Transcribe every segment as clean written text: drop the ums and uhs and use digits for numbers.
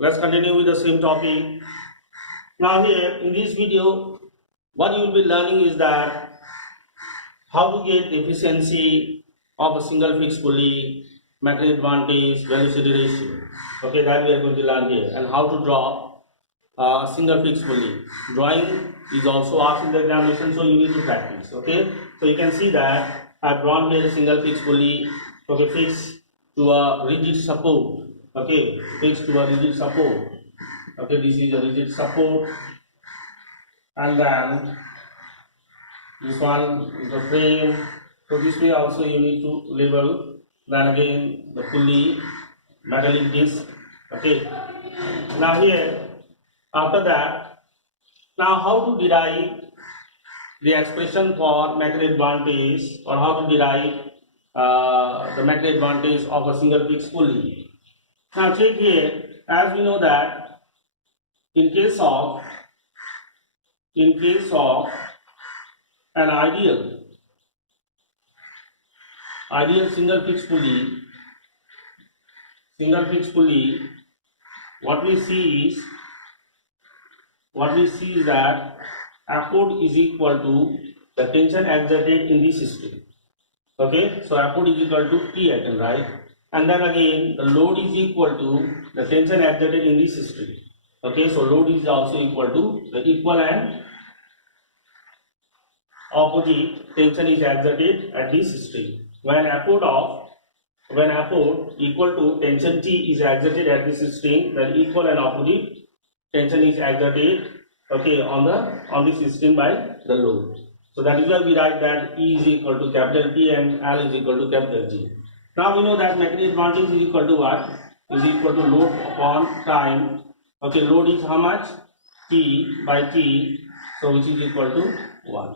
Let's continue with the same topic. Now here in this video, what you will be learning is that how to get efficiency of a single fixed pulley, magnetic advantage, velocity ratio. Okay, that we are going to learn here, and how to draw a single fixed pulley. Drawing is also asked in the examination, so you need to practice. Okay, so you can see that I've drawn here a single fixed pulley. Okay, fixed to a rigid support. Okay, fixed to a rigid support. Okay, this is a rigid support, and then this one is the frame. So this way also you need to label. Then again the pulley, metallic disc. Okay. Now here, after that, now how to derive the expression for magnetic advantage, or how to derive the magnetic advantage of a single fixed pulley. Now check here, as we know that in case of an ideal single fixed pulley, what we see is that effort is equal to the tension exerted in the system. Okay, so effort is equal to T, I can write, and then again the load is equal to the tension exerted in the system. Okay, so load is also equal to the equal and opposite tension is exerted at the system. When effort equal to tension T is exerted at the system, then equal and opposite tension is exerted, okay, on the system by the load. So that is why we write that E is equal to capital T and L is equal to capital G. Now we know that magnetic advantage is equal to what? Is equal to load upon time. Okay, load is how much? T by T, so which is equal to 1.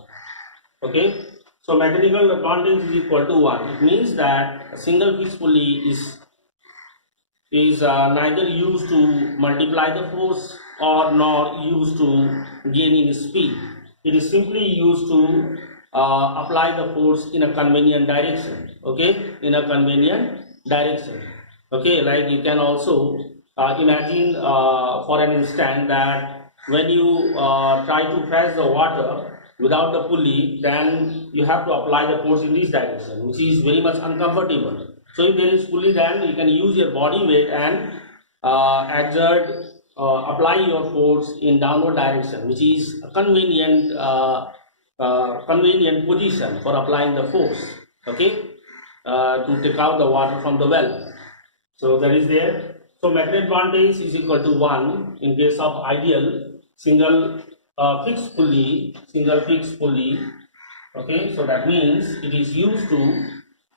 Okay, so magnetic advantage is equal to 1. It means that a single fixed pulley is neither used to multiply the force or nor used to gain in speed. It is simply used to apply the force in a convenient direction. Okay, in a convenient direction. Okay, like you can also imagine for an instant that when you try to press the water without the pulley, then you have to apply the force in this direction, which is very much uncomfortable. So if there is pulley, then you can use your body weight and apply your force in downward direction, which is a convenient position for applying the force. Okay, to take out the water from the well. So that is there. So magnetic advantage is equal to 1 in case of ideal single fixed pulley. Okay, so that means it is used to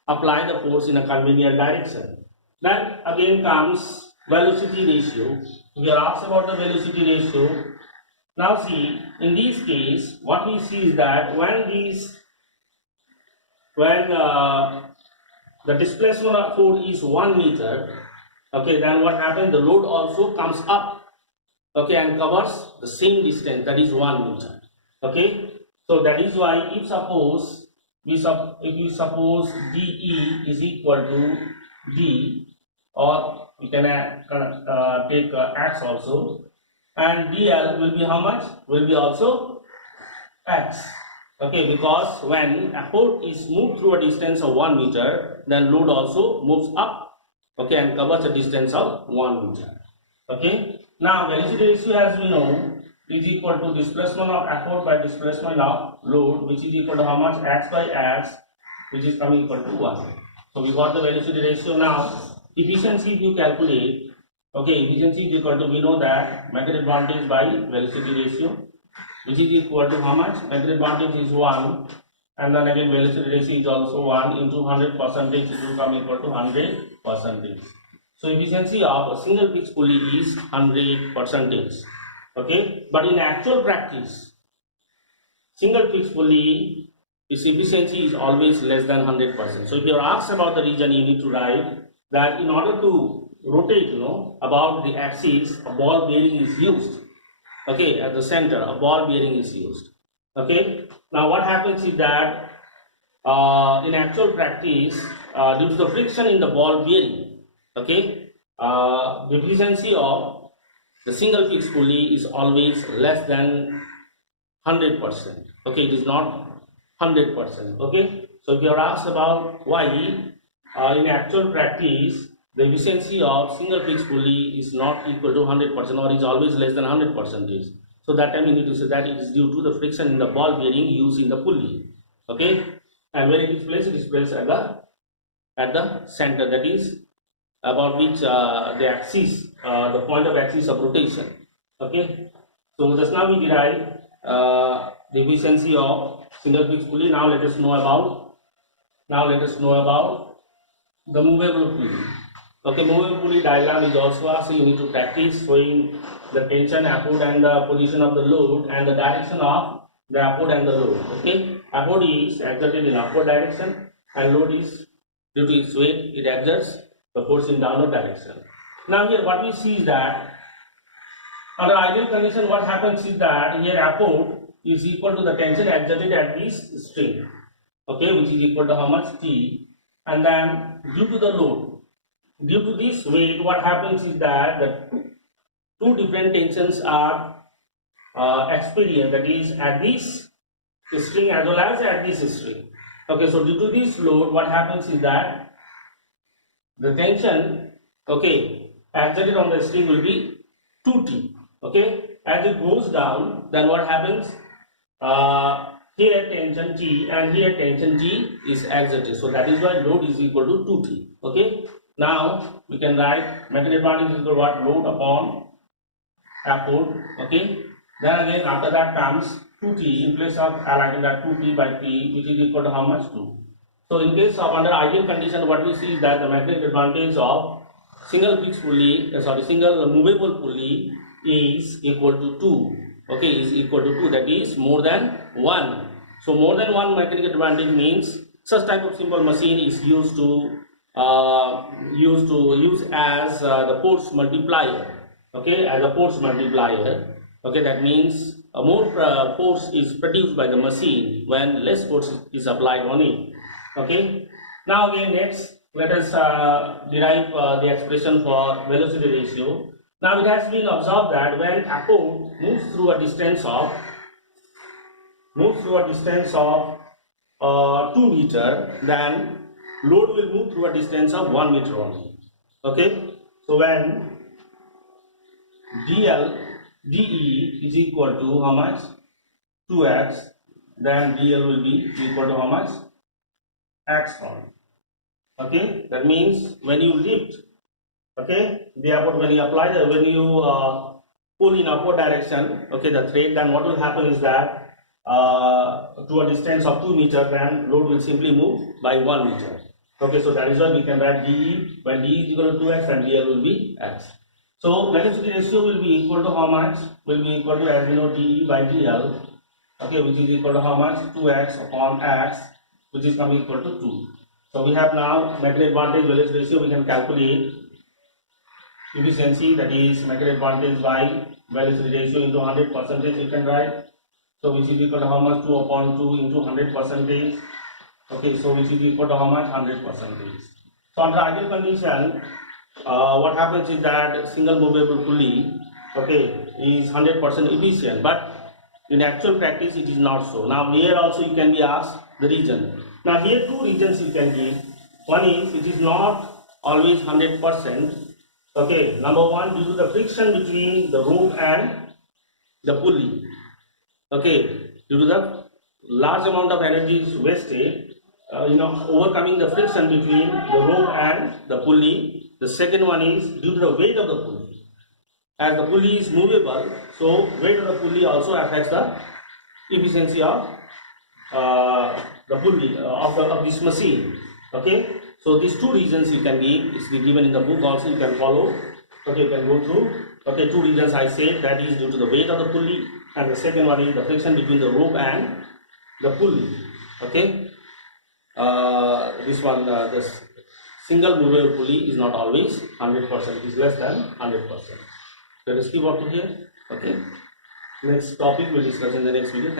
apply the force in a convenient direction. Then again comes velocity ratio. We are asked about the velocity ratio. Now see, in this case, what we see is that when the displacement of force is 1 meter, okay, then what happens? The load also comes up, okay, and covers the same distance, that is 1 meter. Okay, so that is why if we suppose DE is equal to D, or we can take X also, and DL will be how much? Will be also X. Okay, because when effort is moved through a distance of 1 meter, then load also moves up, okay, and covers a distance of 1 meter. Okay, now velocity ratio, as we know, is equal to displacement of effort by displacement of load, which is equal to how much? X by X, which is coming equal to 1. So we got the velocity ratio. Now efficiency, if you calculate, okay, efficiency is equal to, we know that magnetic advantage by velocity ratio, which is equal to how much? Magnetic advantage is 1, and then again velocity ratio is also 1 into 100%, it will come equal to 100%. So efficiency of a single fixed pulley is 100%. Okay, but in actual practice, single fixed pulley, its efficiency is always less than 100%. So if you are asked about the reason, you need to write that in order to rotate, about the axis, a ball bearing is used. Okay, at the center, a ball bearing is used. Okay, now what happens is that in actual practice, due to the friction in the ball bearing, okay, the efficiency of the single fixed pulley is always less than 100%. Okay, it is not 100%. Okay, so if you are asked about why, in actual practice, the efficiency of single fixed pulley is not equal to 100% or is always less than 100%. So that time you need to say that it is due to the friction in the ball bearing used in the pulley. Okay, and when it is placed at the center, that is about which the axis, the point of axis of rotation. Okay, so just now we derive the efficiency of single fixed pulley. Now let us know about the movable pulley. Okay, movable pulley diagram is also asked, so you need to practice showing the tension, apode, and the position of the load and the direction of the apode and the load. Okay, apode is exerted in upward direction and load is due to its weight, it exerts the force in downward direction. Now here what we see is that under ideal condition, what happens is that here apode is equal to the tension exerted at this string, okay, which is equal to how much T, and then due to the load, due to this weight, what happens is that the two different tensions are experienced, that is at this string as well as at this string. Okay, so due to this load, what happens is that the tension, okay, exerted on the string will be 2T. Okay, as it goes down, then what happens? Here tension T and here tension T is exerted. So that is why load is equal to 2T. Okay, now we can write mechanical advantage is equal to what? Load upon apode. Okay, then again after that comes 2T in place of I'll write that 2T by P, which is equal to how much? 2. So in case of under ideal condition, what we see is that the magnetic advantage of single fixed pulley, single movable pulley is equal to 2. Okay, is equal to 2. That is more than 1. So more than 1 mechanical advantage means such type of simple machine is used as the force multiplier. Okay, as a force multiplier. Okay, that means more force is produced by the machine when less force is applied on it. Okay, now again next let us derive the expression for velocity ratio. Now it has been observed that when apode moves through a distance of 2 meter, then load will move through a distance of 1 meter only. Okay, so when DE is equal to how much? 2x, then DL will be equal to how much? X only. Okay, that means when you lift, okay, when you pull in upward direction, okay, the thread, then what will happen is that to a distance of 2 meters, then load will simply move by 1 meter. Okay, so that is why we can write DE when DE is equal to 2x and DL will be x. So velocity ratio will be equal to how much? Will be equal to, as we know, DE by DL, okay, which is equal to how much? 2x upon x, which is coming equal to 2. So we have now magnetic advantage velocity ratio. We can calculate efficiency, that is magnetic advantage by velocity ratio into 100%. You can write. So which is equal to how much? 2 upon 2 into 100%. Okay, so which is equal to how much? 100%. So under ideal condition, what happens is that single movable pulley, okay, is 100% efficient, but in actual practice it is not so. Now here also you can be asked the reason. Now here two reasons you can give. One is it is not always 100%. Okay, number one, due to the friction between the rope and the pulley. Okay, due to the large amount of energy is wasted, overcoming the friction between the rope and the pulley. The second one is due to the weight of the pulley. As the pulley is movable, so weight of the pulley also affects the efficiency of the pulley of this machine. Okay, so these two reasons you can give. It's given in the book also. You can follow. Okay, you can go through. Okay, two reasons I said, that is due to the weight of the pulley, and the second one is the friction between the rope and the pulley. Okay, this single movable pulley is not always 100%. It is less than 100%. Let us keep up to here. Okay, next topic we'll discuss in the next video.